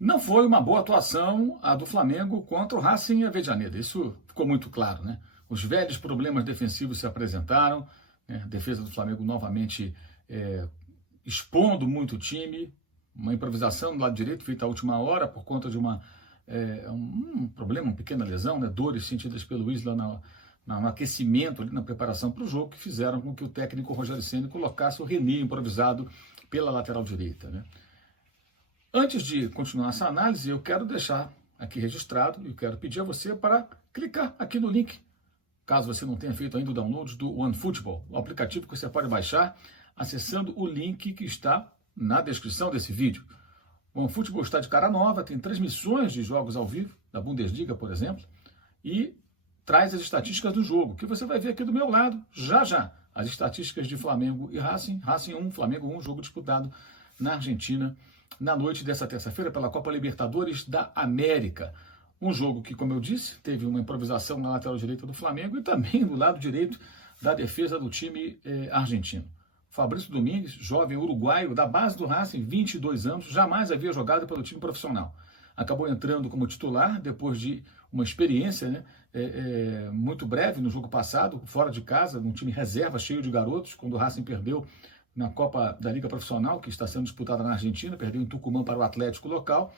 Não foi uma boa atuação a do Flamengo contra o Racing Avejaneda. Isso ficou muito claro, né? Os velhos problemas defensivos se apresentaram, né? A defesa do Flamengo novamente expondo muito o time, uma improvisação do lado direito feita à última hora por conta de um problema, uma pequena lesão, né? Dores sentidas pelo Isla no aquecimento, ali, na preparação para o jogo, que fizeram com que o técnico Rogério Ceni colocasse o René improvisado pela lateral direita, né? Antes de continuar essa análise, eu quero deixar aqui registrado e quero pedir a você para clicar aqui no link, caso você não tenha feito ainda o download do OneFootball, o aplicativo que você pode baixar acessando o link que está na descrição desse vídeo. O OneFootball está de cara nova, tem transmissões de jogos ao vivo, da Bundesliga, por exemplo, e traz as estatísticas do jogo, que você vai ver aqui do meu lado, já já, as estatísticas de Flamengo e Racing, Racing 1, Flamengo 1, jogo disputado na Argentina, na noite dessa terça-feira pela Copa Libertadores da América. Um jogo que, como eu disse, teve uma improvisação na lateral direita do Flamengo e também do lado direito da defesa do time argentino. Fabrício Domingues, jovem uruguaio da base do Racing, 22 anos, jamais havia jogado pelo time profissional. Acabou entrando como titular depois de uma experiência, né, muito breve no jogo passado, fora de casa, num time reserva cheio de garotos, quando o Racing perdeu na Copa da Liga Profissional, que está sendo disputada na Argentina, perdeu em Tucumã para o Atlético local,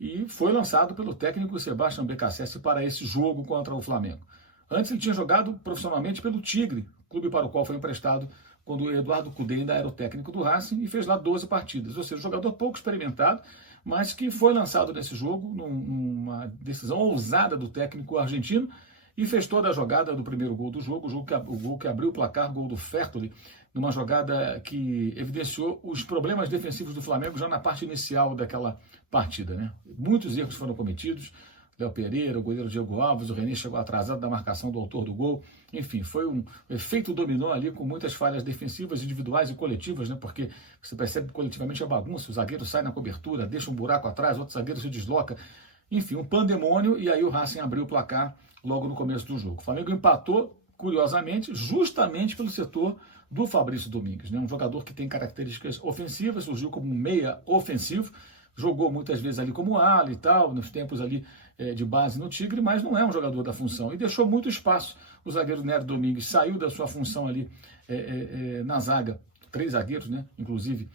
e foi lançado pelo técnico Sebastião Becassese para esse jogo contra o Flamengo. Antes ele tinha jogado profissionalmente pelo Tigre, clube para o qual foi emprestado quando o Eduardo Cudê ainda era o técnico do Racing, e fez lá 12 partidas, ou seja, um jogador pouco experimentado, mas que foi lançado nesse jogo, numa decisão ousada do técnico argentino, e fez toda a jogada do primeiro gol do jogo, o gol que abriu o placar, gol do Fertoli, numa jogada que evidenciou os problemas defensivos do Flamengo já na parte inicial daquela partida, né? Muitos erros foram cometidos, Léo Pereira, o goleiro Diego Alves, o René chegou atrasado da marcação do autor do gol, enfim, foi um efeito dominó ali com muitas falhas defensivas, individuais e coletivas, né? Porque você percebe que coletivamente é bagunça, o zagueiro sai na cobertura, deixa um buraco atrás, outro zagueiro se desloca, enfim, um pandemônio, e aí o Racing abriu o placar logo no começo do jogo. O Flamengo empatou, curiosamente, justamente pelo setor do Fabrício Domingues, né? Um jogador que tem características ofensivas, surgiu como um meia ofensivo, jogou muitas vezes ali como ala e tal, nos tempos ali de base no Tigre, mas não é um jogador da função, e deixou muito espaço. O zagueiro Nery Domingues saiu da sua função ali na zaga, 3 zagueiros, né? Inclusive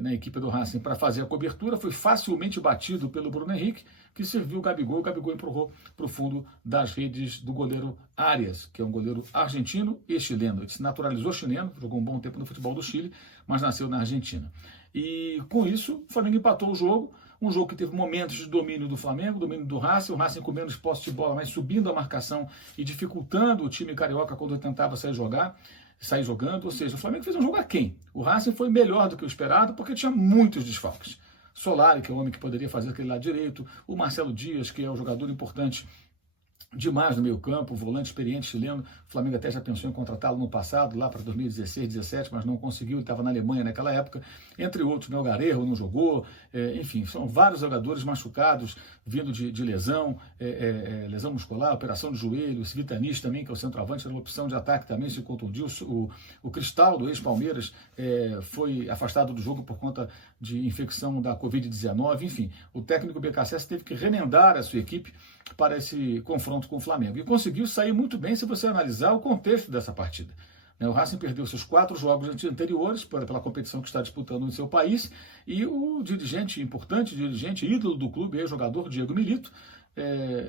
na equipe do Racing, para fazer a cobertura, foi facilmente batido pelo Bruno Henrique, que serviu o Gabigol empurrou para o fundo das redes do goleiro Arias, que é um goleiro argentino e chileno. Ele se naturalizou chileno, jogou um bom tempo no futebol do Chile, mas nasceu na Argentina. E com isso, o Flamengo empatou o jogo, um jogo que teve momentos de domínio do Flamengo, domínio do Racing, o Racing com menos posse de bola, mas subindo a marcação e dificultando o time carioca quando tentava sair jogando, ou seja, o Flamengo fez um jogo aquém. O Racing foi melhor do que o esperado, porque tinha muitos desfalques. Solari, que é o homem que poderia fazer aquele lado direito, o Marcelo Dias, que é o jogador importante demais no meio campo, volante experiente chileno. O Flamengo até já pensou em contratá-lo no passado, lá para 2016, 2017, mas não conseguiu, ele estava na Alemanha naquela época, entre outros, né? O Garejo não jogou, enfim, são vários jogadores machucados, vindo de lesão, lesão muscular, operação de joelho, o Vitanis também, que é o centroavante, era uma opção de ataque também, se contundiu, o Cristal, do ex-Palmeiras, foi afastado do jogo por conta de infecção da Covid-19, enfim, o técnico Becassese teve que remendar a sua equipe para esse confronto com o Flamengo. E conseguiu sair muito bem se você analisar o contexto dessa partida. O Racing perdeu seus 4 jogos anteriores pela competição que está disputando no seu país, e o dirigente, importante dirigente, ídolo do clube, ex-jogador Diego Milito,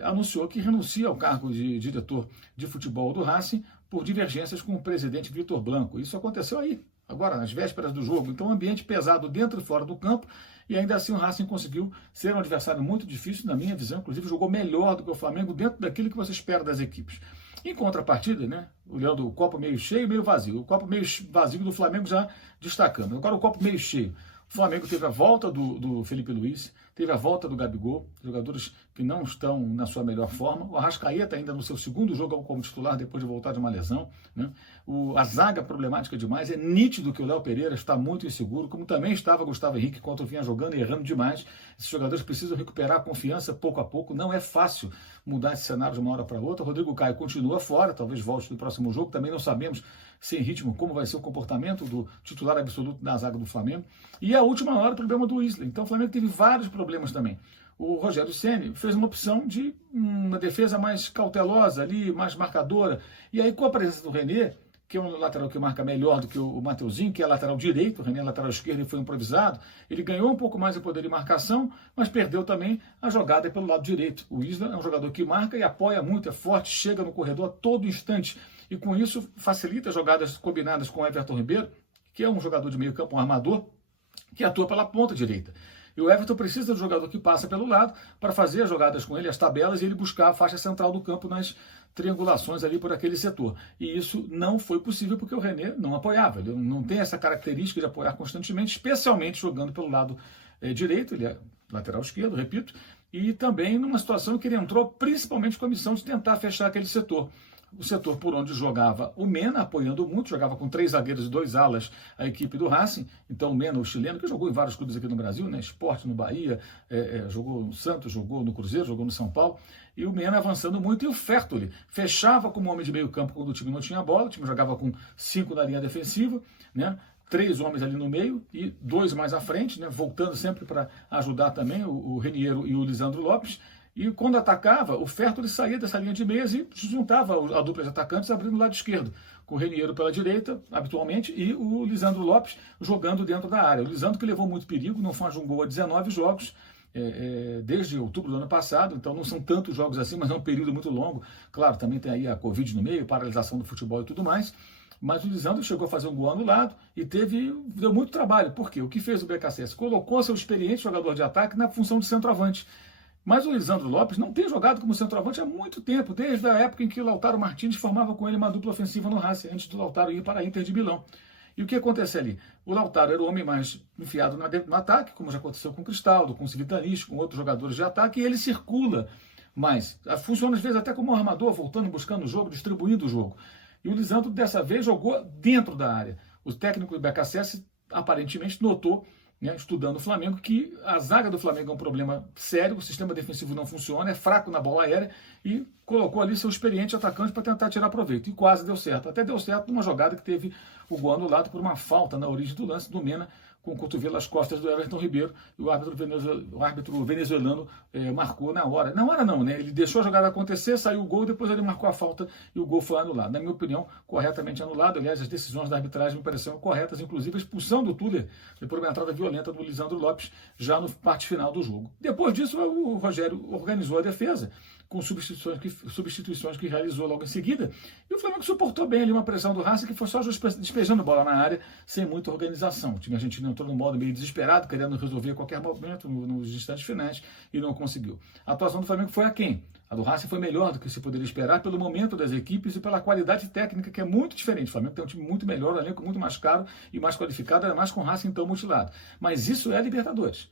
anunciou que renuncia ao cargo de diretor de futebol do Racing por divergências com o presidente Vitor Blanco. Isso aconteceu aí, agora, nas vésperas do jogo. Então, um ambiente pesado dentro e fora do campo, e ainda assim o Racing conseguiu ser um adversário muito difícil, na minha visão, inclusive jogou melhor do que o Flamengo dentro daquilo que você espera das equipes. Em contrapartida, né, olhando o copo meio cheio e meio vazio, o copo meio vazio do Flamengo já destacando. Agora o copo meio cheio. O Flamengo teve a volta do Felipe Luiz, teve a volta do Gabigol, jogadores que não estão na sua melhor forma. O Arrascaeta ainda no seu segundo jogo como titular, depois de voltar de uma lesão, né? A zaga problemática demais. É nítido que o Léo Pereira está muito inseguro, como também estava Gustavo Henrique, enquanto vinha jogando e errando demais. Esses jogadores precisam recuperar a confiança pouco a pouco. Não é fácil mudar esse cenário de uma hora para outra. O Rodrigo Caio continua fora, talvez volte no próximo jogo. Também não sabemos sem ritmo, como vai ser o comportamento do titular absoluto da zaga do Flamengo. E a última hora, o problema do Isla. Então o Flamengo teve vários problemas também. O Rogério Ceni fez uma opção de uma defesa mais cautelosa ali, mais marcadora. E aí, com a presença do René, que é um lateral que marca melhor do que o Mateuzinho, que é lateral direito, o René é lateral esquerdo e foi improvisado, ele ganhou um pouco mais de poder de marcação, mas perdeu também a jogada pelo lado direito. O Isla é um jogador que marca e apoia muito, é forte, chega no corredor a todo instante, e com isso facilita as jogadas combinadas com o Everton Ribeiro, que é um jogador de meio campo, um armador, que atua pela ponta direita. E o Everton precisa do jogador que passa pelo lado para fazer as jogadas com ele, as tabelas, e ele buscar a faixa central do campo nas triangulações ali por aquele setor. E isso não foi possível porque o René não apoiava. Ele não tem essa característica de apoiar constantemente, especialmente jogando pelo lado direito, ele é lateral esquerdo, repito, e também numa situação que ele entrou principalmente com a missão de tentar fechar aquele setor. O setor por onde jogava o Mena, apoiando muito, jogava com 3 zagueiros e 2 alas a equipe do Racing. Então o Mena, o chileno, que jogou em vários clubes aqui no Brasil, né? Sport no Bahia, jogou no Santos, jogou no Cruzeiro, jogou no São Paulo. E o Mena avançando muito, e o Fertoli fechava como homem de meio campo quando o time não tinha bola. O time jogava com 5 na linha defensiva, né? 3 homens ali no meio e 2 mais à frente, né? Voltando sempre para ajudar também o Reniero e o Lisandro Lopes. E quando atacava, o Fertoli saía dessa linha de meias e se juntava a dupla de atacantes abrindo o lado esquerdo, com o Reniero pela direita, habitualmente, e o Lisandro Lopes jogando dentro da área. O Lisandro que levou muito perigo, não faz um gol a 19 jogos, desde outubro do ano passado, então não são tantos jogos assim, mas é um período muito longo. Claro, também tem aí a Covid no meio, paralisação do futebol e tudo mais. Mas o Lisandro chegou a fazer um gol anulado e deu muito trabalho. Por quê? O que fez o BKSS? Colocou seu experiente jogador de ataque na função de centroavante. Mas o Lisandro Lopes não tem jogado como centroavante há muito tempo, desde a época em que o Lautaro Martínez formava com ele uma dupla ofensiva no Racing, antes do Lautaro ir para a Inter de Milão. E o que acontece ali? O Lautaro era o homem mais enfiado no ataque, como já aconteceu com o Cristaldo, com o Civitanis, com outros jogadores de ataque, e ele circula mais. Funciona às vezes até como um armador, voltando, buscando o jogo, distribuindo o jogo. E o Lisandro dessa vez jogou dentro da área. O técnico do BKSS aparentemente notou, né, estudando o Flamengo, que a zaga do Flamengo é um problema sério, o sistema defensivo não funciona, é fraco na bola aérea, e colocou ali seu experiente atacante para tentar tirar proveito. E quase deu certo. Até deu certo numa jogada que teve o gol anulado por uma falta na origem do lance do Mena, com o cotovelo às costas do Everton Ribeiro, e o árbitro venezuelano marcou na hora. Na hora não, né? Ele deixou a jogada acontecer, saiu o gol, depois ele marcou a falta e o gol foi anulado. Na minha opinião, corretamente anulado. Aliás, as decisões da arbitragem me pareceram corretas, inclusive a expulsão do Tuller, depois de uma entrada violenta do Lisandro Lopes, já no parte final do jogo. Depois disso, o Rogério organizou a defesa, com substituições que realizou logo em seguida, e o Flamengo suportou bem ali uma pressão do Racing, que foi só despejando bola na área, sem muita organização. O time argentino entrou num modo meio desesperado, querendo resolver a qualquer momento nos instantes finais, e não conseguiu. A atuação do Flamengo foi aquém. A do Racing foi melhor do que se poderia esperar, pelo momento das equipes e pela qualidade técnica, que é muito diferente. O Flamengo tem um time muito melhor, um elenco muito mais caro e mais qualificado, ainda mais com o Racing tão mutilado. Mas isso é Libertadores.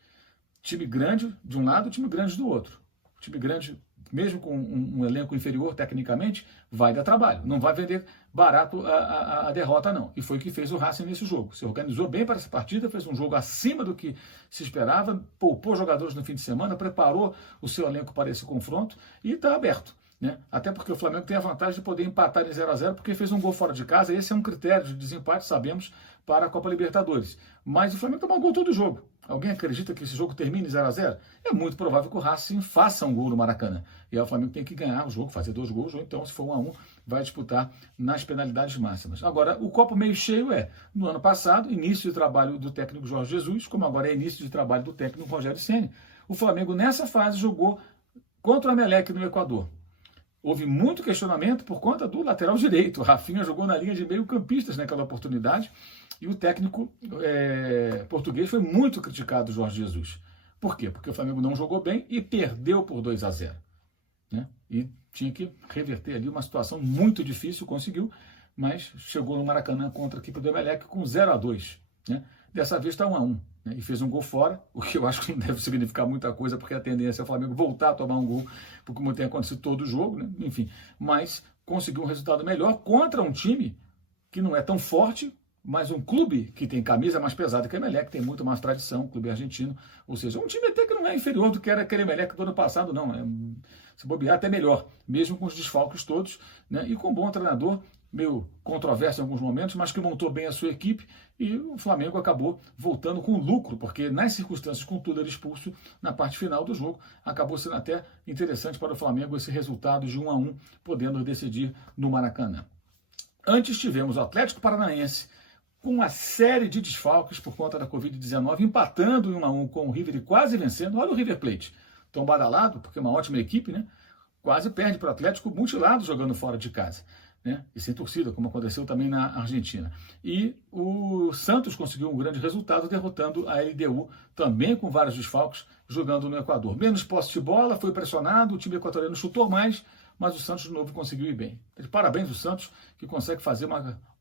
Time grande de um lado, time grande do outro. Time grande, mesmo com um elenco inferior tecnicamente, vai dar trabalho. Não vai vender barato a derrota, não. E foi o que fez o Racing nesse jogo. Se organizou bem para essa partida, fez um jogo acima do que se esperava, poupou jogadores no fim de semana, preparou o seu elenco para esse confronto e está aberto, né? Até porque o Flamengo tem a vantagem de poder empatar em 0-0, porque fez um gol fora de casa, e esse é um critério de desempate, sabemos, para a Copa Libertadores. Mas o Flamengo tomou um gol todo jogo. Alguém acredita que esse jogo termine 0-0? É muito provável que o Racing faça um gol no Maracanã. E aí o Flamengo tem que ganhar o jogo, fazer 2 gols, ou então, se for 1-1, vai disputar nas penalidades máximas. Agora, o copo meio cheio no ano passado, início de trabalho do técnico Jorge Jesus, como agora é início de trabalho do técnico Rogério Ceni. O Flamengo, nessa fase, jogou contra o Emelec no Equador. Houve muito questionamento por conta do lateral direito. O Rafinha jogou na linha de meio-campistas naquela oportunidade. E o técnico português foi muito criticado, Jorge Jesus. Por quê? Porque o Flamengo não jogou bem e perdeu por 2-0. Né? E tinha que reverter ali uma situação muito difícil, conseguiu, mas chegou no Maracanã contra a equipe do Emelec com 0-2. Né? Dessa vez está 1-1. Né? E fez um gol fora, o que eu acho que não deve significar muita coisa, porque a tendência é o Flamengo voltar a tomar um gol, como tem acontecido todo o jogo, né? Enfim, mas conseguiu um resultado melhor contra um time que não é tão forte, mas um clube que tem camisa mais pesada que o Emelec, tem muito mais tradição, um clube argentino, ou seja, um time até que não é inferior do que era aquele Emelec do ano passado, não, se bobear até melhor, mesmo com os desfalques todos, né, e com um bom treinador, meio controverso em alguns momentos, mas que montou bem a sua equipe e o Flamengo acabou voltando com lucro, porque nas circunstâncias com o Tuller expulso, na parte final do jogo, acabou sendo até interessante para o Flamengo esse resultado de 1-1, podendo decidir no Maracanã. Antes tivemos o Atlético Paranaense com uma série de desfalques por conta da Covid-19, empatando em 1-1 com o River e quase vencendo. Olha o River Plate, tão badalado, porque é uma ótima equipe, né? Quase perde para o Atlético mutilado jogando fora de casa, né? E sem torcida, como aconteceu também na Argentina. E o Santos conseguiu um grande resultado, derrotando a LDU, também com vários desfalques, jogando no Equador. Menos posse de bola, foi pressionado, o time equatoriano chutou mais, mas o Santos de novo conseguiu ir bem. Parabéns ao Santos, que consegue fazer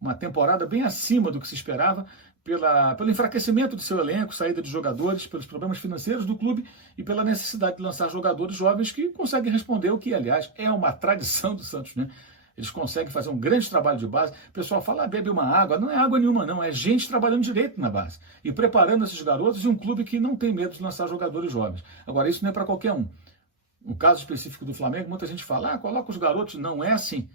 uma temporada bem acima do que se esperava, pelo enfraquecimento do seu elenco, saída de jogadores, pelos problemas financeiros do clube e pela necessidade de lançar jogadores jovens que conseguem responder o que, aliás, é uma tradição do Santos, né? Eles conseguem fazer um grande trabalho de base. O pessoal fala, bebe uma água. Não é água nenhuma, não. É gente trabalhando direito na base. E preparando esses garotos, e um clube que não tem medo de lançar jogadores jovens. Agora, isso não é para qualquer um. No caso específico do Flamengo, muita gente fala, coloca os garotos. Não é assim.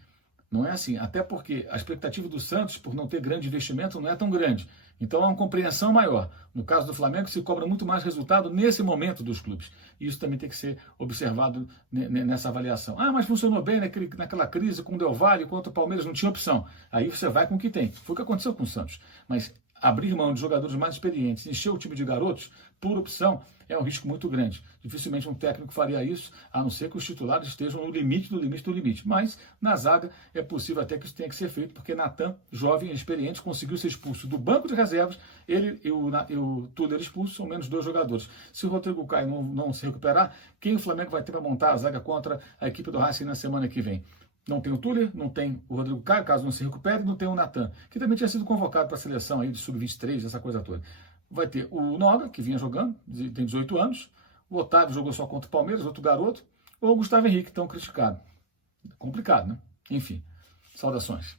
Não é assim. Até porque a expectativa do Santos, por não ter grande investimento, não é tão grande. Então há uma compreensão maior. No caso do Flamengo, se cobra muito mais resultado nesse momento dos clubes. E isso também tem que ser observado nessa avaliação. Mas funcionou bem naquela crise com o Del Valle, enquanto o Palmeiras não tinha opção. Aí você vai com o que tem. Foi o que aconteceu com o Santos. Mas abrir mão de jogadores mais experientes, encher o time de garotos, por opção, é um risco muito grande. Dificilmente um técnico faria isso, a não ser que os titulares estejam no limite do limite do limite. Mas, na zaga, é possível até que isso tenha que ser feito, porque Natan, jovem e experiente, conseguiu ser expulso do banco de reservas, ele e o Tuller expulso, são menos 2 jogadores. Se o Rodrigo Caio não se recuperar, quem o Flamengo vai ter para montar a zaga contra a equipe do Racing na semana que vem? Não tem o Tuller, não tem o Rodrigo Caio, caso não se recupere, não tem o Natan, que também tinha sido convocado para a seleção aí de sub-23, essa coisa toda. Vai ter o Noga, que vinha jogando, tem 18 anos, o Otávio jogou só contra o Palmeiras, outro garoto, ou o Gustavo Henrique, tão criticado. Complicado, né? Enfim, saudações.